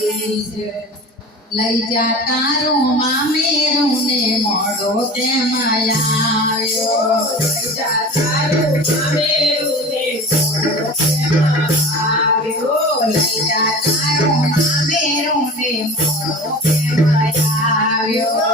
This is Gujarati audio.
લઈ જા તારું મામેરું ને મોડો તેમ આવ્યો લઈ જા તારું મામેરું ને મોડો તેમ આવ્યો લઈ જા તારું મામેરું ને મોડો તેમ આવ્યો